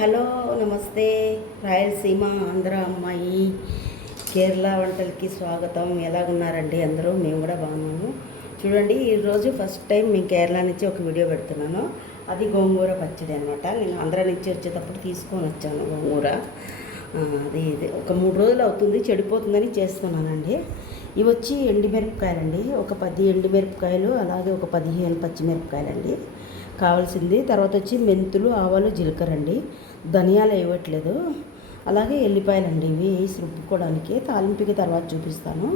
Hello నమస్తే. రాయలసీమ ఆంధ్ర అమ్మాయి కేరళ వంటలకి స్వాగతం. ఎలాగున్నారండి అందరూ? మేము కూడా బాగున్నాము. చూడండి, ఈరోజు ఫస్ట్ టైం మేము కేరళ నుంచి ఒక వీడియో పెడుతున్నాను. అది గోంగూర పచ్చడి అనమాట. నేను ఆంధ్ర నుంచి వచ్చేటప్పుడు తీసుకొని వచ్చాను గోంగూర. అది ఒక 3 రోజులు అవుతుంది, చెడిపోతుందని చేస్తున్నానండి. ఇవి వచ్చి ఎండుమిరపకాయలండి. ఒక 10 ఎండుమిరపకాయలు, అలాగే ఒక 15 పచ్చిమిరపకాయలండి కావాల్సింది. తర్వాత వచ్చి మెంతులు, ఆవాలు, జీలకర్ర అండి. ధనియాలు వేయట్లేదు. అలాగే ఎల్లిపాయలండి. ఇవి వేసి రుబ్బుకోవడానికి, తాలింపుకి తర్వాత చూపిస్తాను.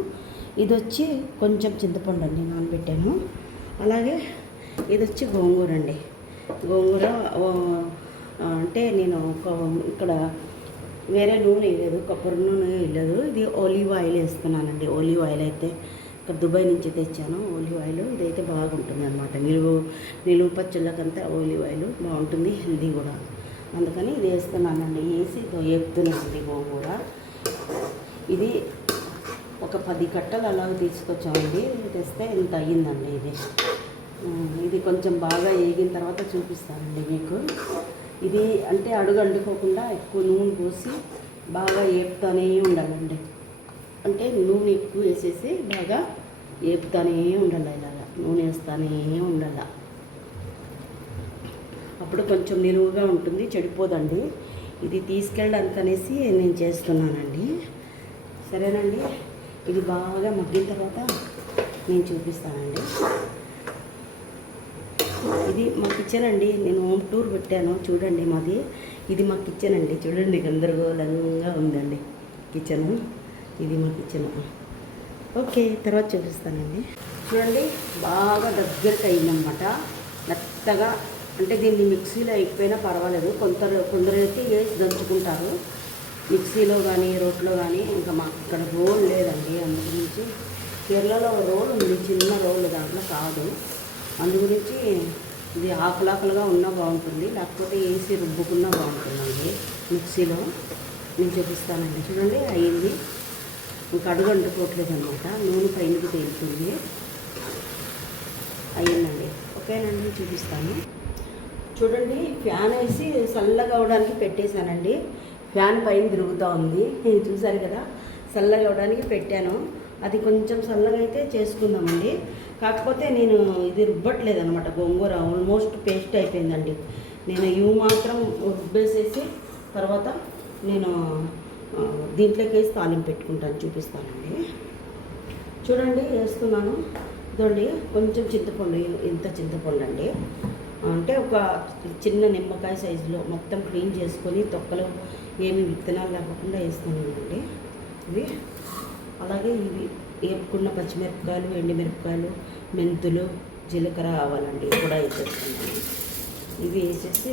ఇది వచ్చి కొంచెం చింతపండు అండి, నానబెట్టాను. అలాగే ఇది వచ్చి గోంగూర అండి. గోంగూర అంటే నేను ఇక్కడ వేరే నూనె వేయలేదు, కొబ్బరి నూనె వేయలేదు. ఇది ఒలివ్ ఆయిల్ వేస్తున్నానండి. ఒలివ్ ఆయిల్ అయితే ఇక్కడ దుబాయ్ నుంచి తెచ్చాను. ఒలివ్ ఆయిల్ ఇదైతే బాగుంటుంది అనమాట. నిలువ పచ్చళ్ళకంతా ఒలివ్ ఆయిల్ బాగుంటుంది, హెల్దీ కూడా. అందుకని ఇది వేస్తున్నానండి. వేసి వేపుతున్నానండి గోంగూర. ఇది ఒక 10 కట్టలు అలాగ తీసుకొచ్చామండి. తెస్తే ఇంత అయ్యిందండి. ఇది కొంచెం బాగా వేగిన తర్వాత చూపిస్తానండి మీకు. ఇది అంటే అడుగు అంటుకోకుండా ఎక్కువ నూనె పోసి బాగా వేపుతూనే ఉండాలండి. అంటే నూనె ఎక్కువ వేసేసి బాగా వేపుతూనే ఉండాలి. ఇలాగా నూనె వేస్తూనే ఉండాలి. అప్పుడు కొంచెం నిలువుగా ఉంటుంది, చెడిపోదండి. ఇది తీసుకెళ్ళడానికి అనేసి నేను చేస్తున్నానండి. సరేనండి. ఇది బాగా మగ్గిన తర్వాత నేను చూపిస్తానండి. ఇది మా కిచెన్ అండి. నేను హోమ్ టూర్ పెట్టాను, చూడండి మాది. ఇది మా కిచెన్ అండి. చూడండి, గందరగోళంగా ఉందండి కిచెను. ఇది మా కిచెన్. ఓకే, తర్వాత చూపిస్తానండి. చూడండి, బాగా దగ్గరికి అయిందనమాట. మెత్తగా. అంటే దీన్ని మిక్సీలో అయిపోయినా పర్వాలేదు. కొందరైతే వేసి దంచుకుంటారు మిక్సీలో కానీ రోట్లో కానీ. ఇంకా మాకు ఇక్కడ రోల్ లేదండి. అందుగురించి కేరళలో రోల్ ఉంది, చిన్న రోల్, దాంట్లో కాదు. అందుగురించి ఇది ఆకులాకులుగా ఉన్నా బాగుంటుంది, లేకపోతే వేసి రుబ్బుకున్నా బాగుంటుందండి మిక్సీలో. నేను చూపిస్తానండి. చూడండి, అయ్యింది. ఇంకా అడుగు అంటుకోవట్లేదు అనమాట. నూనె పైనకి తేలుతుంది. అయ్యిందండి. ఓకేనండి, చూపిస్తాను. చూడండి, ఫ్యాన్ వేసి చల్లగా అవడానికి పెట్టేశానండి. ఫ్యాన్ పైన తిరుగుతూ ఉంది, చూసారు కదా. చల్లగా అవడానికి పెట్టాను. అది కొంచెం చల్లగా అయితే చేసుకుందామండి. కాకపోతే నేను ఇది రుబ్బట్లేదు అనమాట. గోంగూర ఆల్మోస్ట్ పేస్ట్ అయిపోయిందండి. నేను ఇవి మాత్రం రుబ్బేసేసి తర్వాత నేను దీంట్లోకి వేసి తాలింపు పెట్టుకుంటాను, చూపిస్తానండి. చూడండి, వేస్తున్నాను. ఇదండి కొంచెం చింతపండు. ఇంత చింతపండు అండి. అంటే ఒక చిన్న నిమ్మకాయ సైజులో మొత్తం క్లీన్ చేసుకొని తొక్కలు ఏమి విత్తనాలు లేకుండా వేస్తున్నానండి. ఇవి అలాగే ఇవి వేపుకున్న పచ్చిమిరపకాయలు, ఎండుమిరపకాయలు, మెంతులు, జీలకర్ర, ఆవాలండి కూడా వేసేస్తున్నాను. ఇవి వేసేసి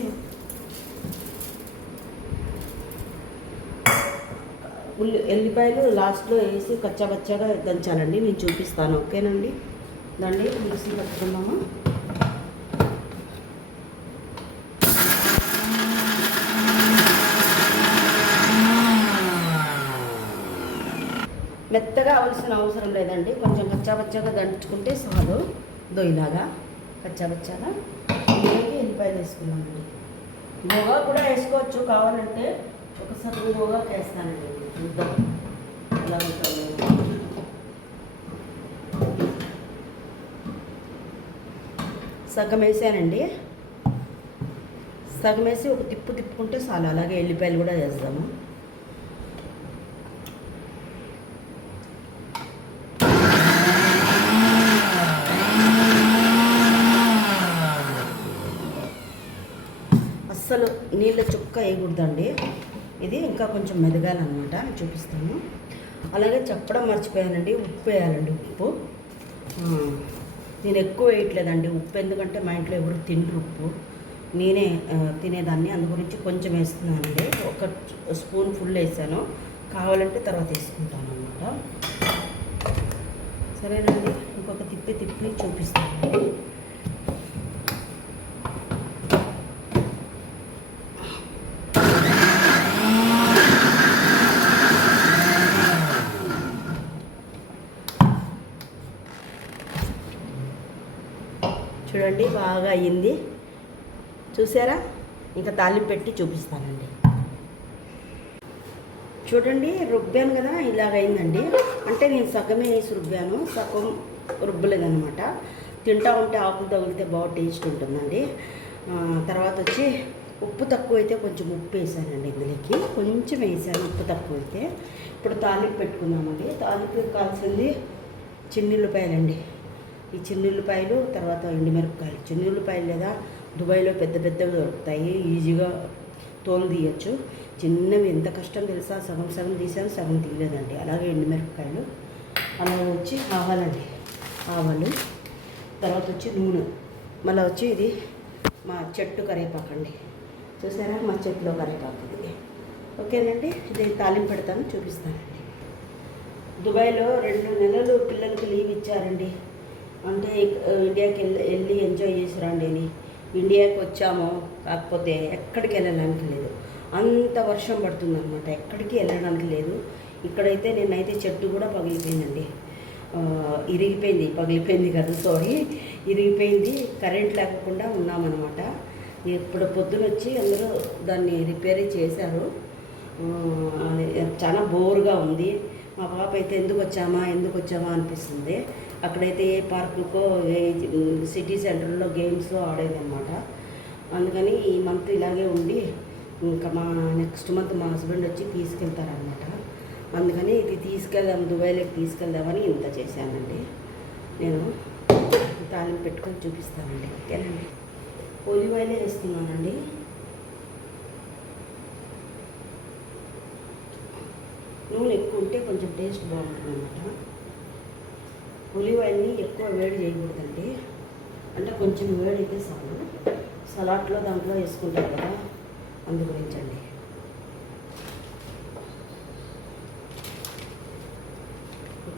ఎల్లిపాయలు లాస్ట్లో వేసి కచ్చాపచ్చాగా దంచాలండి. నేను చూపిస్తాను. ఓకేనండి. దాన్ని మిక్సీ పట్టుకున్నాము. మెత్తగా అవలసిన అవసరం లేదండి. కొంచెం కచ్చాపచ్చాగా దంచుకుంటే చాలు. దొయ్యలాగా కచ్చాపచ్చాగా. ఇందులోకి ఎల్లిపాయలు వేసుకున్నామండి. గోగా కూడా వేసుకోవచ్చు కావాలంటే. ఒక సగం గోగా వేస్తానండి. చూద్దాం ఎలా ఉంటుంది. సగం వేసానండి. సగం వేసి ఒక తిప్పుకుంటే చాలు. అలాగే ఎల్లిపాయలు కూడా వేస్తాము. అస్సలు నీళ్ళ చుక్క వేయకూడదండి. ఇది ఇంకా కొంచెం మెదగాలన్నమాట. చూపిస్తాను. అలాగే చెప్పడం మర్చిపోయానండి, ఉప్పు వేయాలండి. ఉప్పు నేను ఎక్కువ వేయట్లేదండి ఉప్పు, ఎందుకంటే మా ఇంట్లో ఎవరు తినరు ఉప్పు. నేనే తినేదాన్ని, అందు గురించి కొంచెం వేస్తున్నానండి. ఒక స్పూన్ ఫుల్ వేసాను. కావాలంటే తర్వాత వేసుకుంటాను అన్నమాట. సరేనండి. ఇంకొక తిప్పి చూపిస్తాను. చూడండి, బాగా అయ్యింది. చూసారా? ఇంకా తాలింపు పెట్టి చూపిస్తానండి. చూడండి రుబ్బాను కదా ఇలాగైందండి. అంటే నేను సగమే వేసి రుబ్బాను, సగం రుబ్బలేదనమాట. తింటా ఉంటే ఆకులు తగిలితే బాగా టేస్ట్ ఉంటుందండి. తర్వాత వచ్చి ఉప్పు తక్కువైతే కొంచెం ఉప్పు వేసానండి, ఇందులోకి కొంచెం వేసాను ఉప్పు తక్కువైతే. ఇప్పుడు తాలింపు పెట్టుకుందామండి. తాలింపు కావాల్సింది చిన్నుల్లిపాయలండి. ఈ చిన్నుల్లిపాయలు, తర్వాత ఎండుమిరపకాయలు. చిన్నుల్లిపాయలు లేదా దుబాయ్లో పెద్ద పెద్దవి దొరుకుతాయి, ఈజీగా తోలు తీయచ్చు. చిన్నవి ఎంత కష్టం తెలుసా, సగం సగం తీసాను, సగం తీయలేదండి. అలాగే ఎండుమిరపకాయలు, అలాగే వచ్చి ఆవాలండి, ఆవాలు, తర్వాత వచ్చి నూనె, మళ్ళీ వచ్చి ఇది మా చెట్టు కరివేపాకండి. చూసారా మా చెట్టులో కరివేపాకు ఇది. ఓకేనండి, ఇది తాలింపు పెడతాను, చూపిస్తానండి. దుబాయ్లో 2 నెలలు పిల్లలకి లీవ్ ఇచ్చారండి. అంటే ఇండియాకి వెళ్ళి ఎంజాయ్ చేసి రండి అని. ఇండియాకి వచ్చాము, కాకపోతే ఎక్కడికి వెళ్ళడానికి లేదు, అంత వర్షం పడుతుందన్నమాట, ఎక్కడికి వెళ్ళడానికి లేదు. ఇక్కడైతే నేనైతే చెట్టు కూడా పగిలిపోయిందండి, పగిలిపోయింది కదా, సారీ, ఇరిగిపోయింది. కరెంట్ లేకుండా ఉన్నామన్నమాట. ఇప్పుడు పొద్దున వచ్చి అందరూ దాన్ని రిపేర్ చేశారు. చాలా బోర్గా ఉంది. మా పాప అయితే ఎందుకు వచ్చామా అనిపిస్తుంది. అక్కడైతే ఏ పార్కుకో సిటీ సెంటర్లో గేమ్స్ ఆడేదన్నమాట. అందుకని ఈ మంత్ ఇలాగే ఉండి ఇంకా నెక్స్ట్ మంత్ మా హస్బెండ్ వచ్చి తీసుకెళ్తారనమాట. అందుకని ఇది దుబాయ్లోకి తీసుకెళ్దామని ఇంత చేశానండి. నేను తాలింపు పెట్టుకొని చూపిస్తానండి. ఓకేనండి, ఒలివ్ ఆయిలే వేస్తున్నానండి. నూనె ఎక్కువ ఉంటే కొంచెం టేస్ట్ బాగుంటుంది అనమాట. ఒలివ్ ఆయిల్ని ఎక్కువ వేడి చేయకూడదండి, అంటే కొంచెం వేడి అయితే చాలు. సలాడ్లో దాంట్లో వేసుకుంటారు కదా, అందు గురించండి.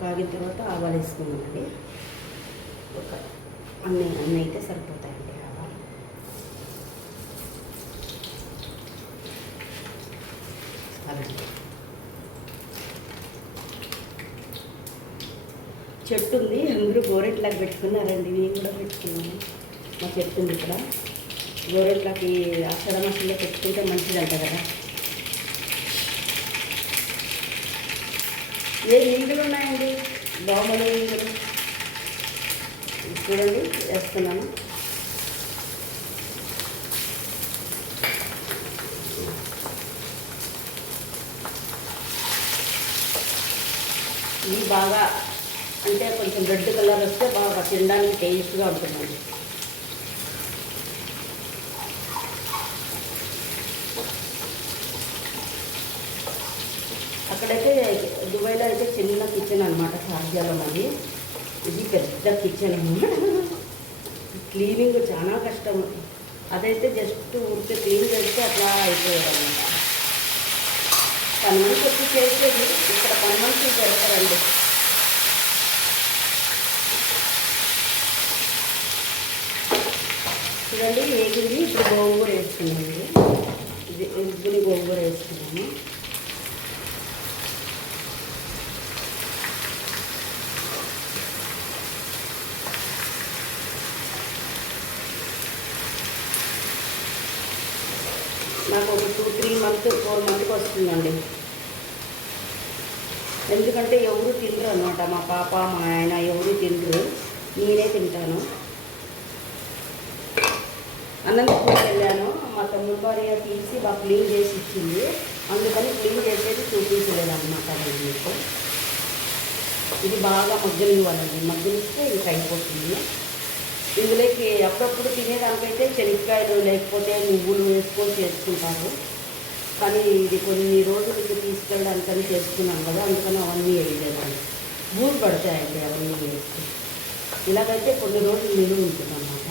కాగిన తర్వాత ఆవాలు వేసుకున్నామండి. అన్నీ అయితే సరిపోతాయండి ఆవాలు. అలాగే చెట్టు ఉంది, అందరూ గోరెట్లాగా పెట్టుకున్నారండి, నేను కూడా పెట్టుకున్నాను. మా చెట్టు ఉంది ఇక్కడ. గోరెట్లాకి ఆషాఢ మాసంలో పెట్టుకుంటే మంచిదంట కదా. ఏ ఈగలు ఉన్నాయండి, దోమలు, ఈగలు. చూడండి వేస్తున్నాను. ఇది బాగా అంటే కొంచెం రెడ్ కలర్ వస్తే బాగా తినడానికి టేస్ట్గా ఉంటుందండి. అక్కడైతే దుబాయ్లో అయితే చిన్న కిచెన్ అనమాట, షార్జాలో అది. ఇది పెద్ద కిచెన్ అనమాట. క్లీనింగ్ చాలా కష్టం. అదైతే జస్ట్ ఊరికే క్లీన్ చేస్తే అట్లా అయిపోయేది అనమాట. పని మనిషి వచ్చి చేసేది, ఇక్కడ పని మనుషులు పెడతారండి. చూడండి ఏగింది. ఇప్పుడు గోంగూర వేసుకున్నామండి. ఇది ఉగ్గుని గోంగూర వేసుకున్నాము. నాకు ఒక 2-3 మంత్స్ 4 మంత్కి వస్తుందండి. ఎందుకంటే ఎవరు తినరు అనమాట, మా పాప మా ఆయన ఎవరు తినరు, నేనే తింటాను. అనంతపురం వెళ్ళాను, మా తమ్ముడు భార్య తీసి బాగా క్లీన్ చేసి ఇచ్చింది. అందుకని క్లీన్ చేసేది చూపించలేదు అనమాట మీకు. ఇది బాగా మగ్గనివ్వాలండి, మగ్గనిస్తే ఇది అయిపోతుంది. ఇందులోకి అప్పుడప్పుడు తినేదానికైతే శనక్కాయలు లేకపోతే నువ్వులు వేసుకొని చేసుకుంటారు. కానీ ఇది కొన్ని రోజులకి తీసుకెళ్ళడానికని చేసుకున్నాను కదా, అందుకని అవన్నీ వేయలేదండి. బూజు పడతాయండి అవన్నీ వేస్తే. ఇలాగైతే కొన్ని రోజులు నిలువ ఉంటుంది అన్నమాట.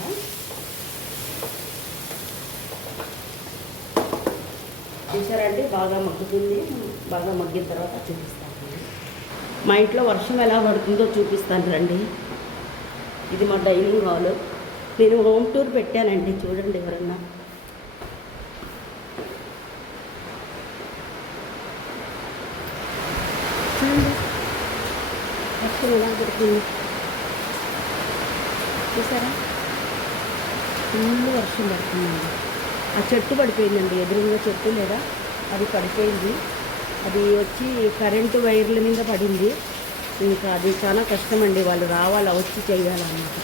చూసారండి బాగా మగ్గుతుంది. బాగా మగ్గిన తర్వాత చూపిస్తాను. మా ఇంట్లో వర్షం ఎలా పడుతుందో చూపిస్తాను రండి. ఇది మా డైనింగ్ హాల్. నేను హోమ్ టూర్ పెట్టానండి, చూడండి ఎవరన్నా. చూడండి వర్షం ఎలా పడుతుంది చూసారా, ఫుల్ వర్షం పడుతుందండి. ఆ చెట్టు పడిపోయిందండి, ఎదురుగా చెట్టు లేదా అది పడిపోయింది. అది వచ్చి కరెంటు వైర్ల మీద పడింది. ఇంకా అది చాలా కష్టమండి, వాళ్ళు రావాలా వచ్చి చేయాలన్నమాట.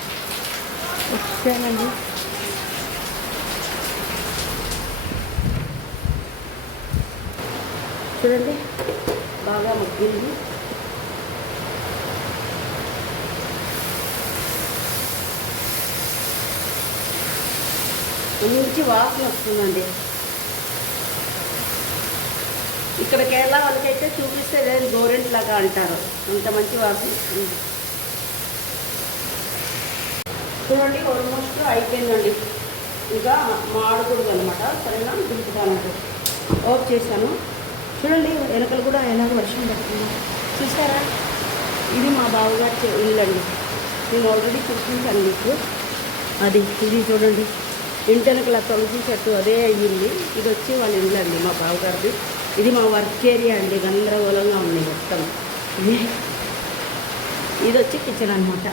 వచ్చానండి. చూడండి బాగా మగ్గింది. మంచి వాసన వస్తుందండి. ఇక్కడ కేరళ వాళ్ళకైతే చూపిస్తే లేదు గోరెంట్ లాగా అంటారు, అంత మంచి వాసన వస్తుంది. చూడండి ఆల్మోస్ట్ అయిపోయిందండి, ఇంకా మాడకూడదు అనమాట. సరేనా, దింపుతానండి. ఆఫ్ చేశాను. చూడండి వెనకలు కూడా ఎలాగ వర్షం పడుతుందో చూసారా. ఇది మా బావగారి ఇల్లు అండి, నేను ఆల్రెడీ చూపించాను మీకు. ఇది చూడండి, ఇంటి వెనకల తులసి చెట్టు అదే అయ్యింది. ఇది వచ్చి వాళ్ళ ఇల్లు అండి, మా బావగారిది. ఇది మా వర్క్ ఏరియా అండి, గందరగోళంగా ఉంది మొత్తం. ఇది వచ్చి కిచెన్ అనమాట.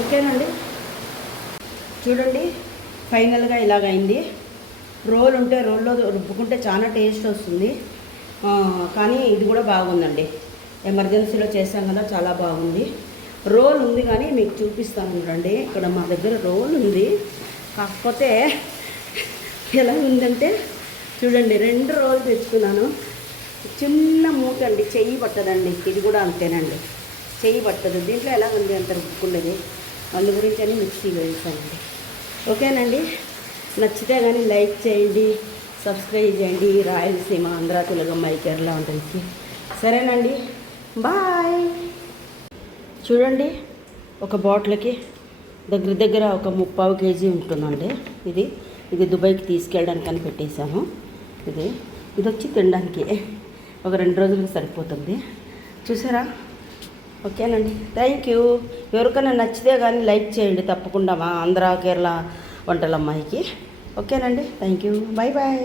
ఓకేనండి. చూడండి ఫైనల్గా ఇలాగైంది. రోల్ ఉంటే రోల్లో రుబ్బుకుంటే చాలా టేస్ట్ వస్తుంది. కానీ ఇది కూడా బాగుందండి, ఎమర్జెన్సీలో చేసాం కదా, చాలా బాగుంది. రోల్ ఉంది కానీ మీకు చూపిస్తాను చూడండి. ఇక్కడ మా దగ్గర రోల్ ఉంది, కాకపోతే ఎలా ఉందంటే చూడండి, 2 రోలు తెచ్చుకున్నాను. చిన్న మూట అండి, చెయ్యి పట్టదండి. ఇది కూడా అంతేనండి, చెయ్యి పట్టదు. దీంట్లో ఎలా ఉంది అంత రుబ్బుకునేది, అందు గురించి అని మిక్సీ వేసానండి. ఓకేనండి, నచ్చితే కానీ లైక్ చేయండి, సబ్స్క్రైబ్ చేయండి. రాయలసీమ ఆంధ్ర తెలుగమ్మాయి కేరళ వంటలకి. సరేనండి, బాయ్. చూడండి ఒక బాటిల్కి దగ్గర ఒక 30 kg ఉంటుందండి. ఇది దుబాయ్కి తీసుకెళ్ళడానికి అని పెట్టేశాను. ఇది వచ్చి తినడానికి ఒక 2 రోజులకు సరిపోతుంది. చూసారా. ఓకేనండి, థ్యాంక్ యూ. ఎవరికైనా నచ్చితే కానీ లైక్ చేయండి తప్పకుండా, మా ఆంధ్ర కేరళ వంటలమ్మాయికి. ఓకేనండి, థ్యాంక్ యూ, బాయ్ బాయ్.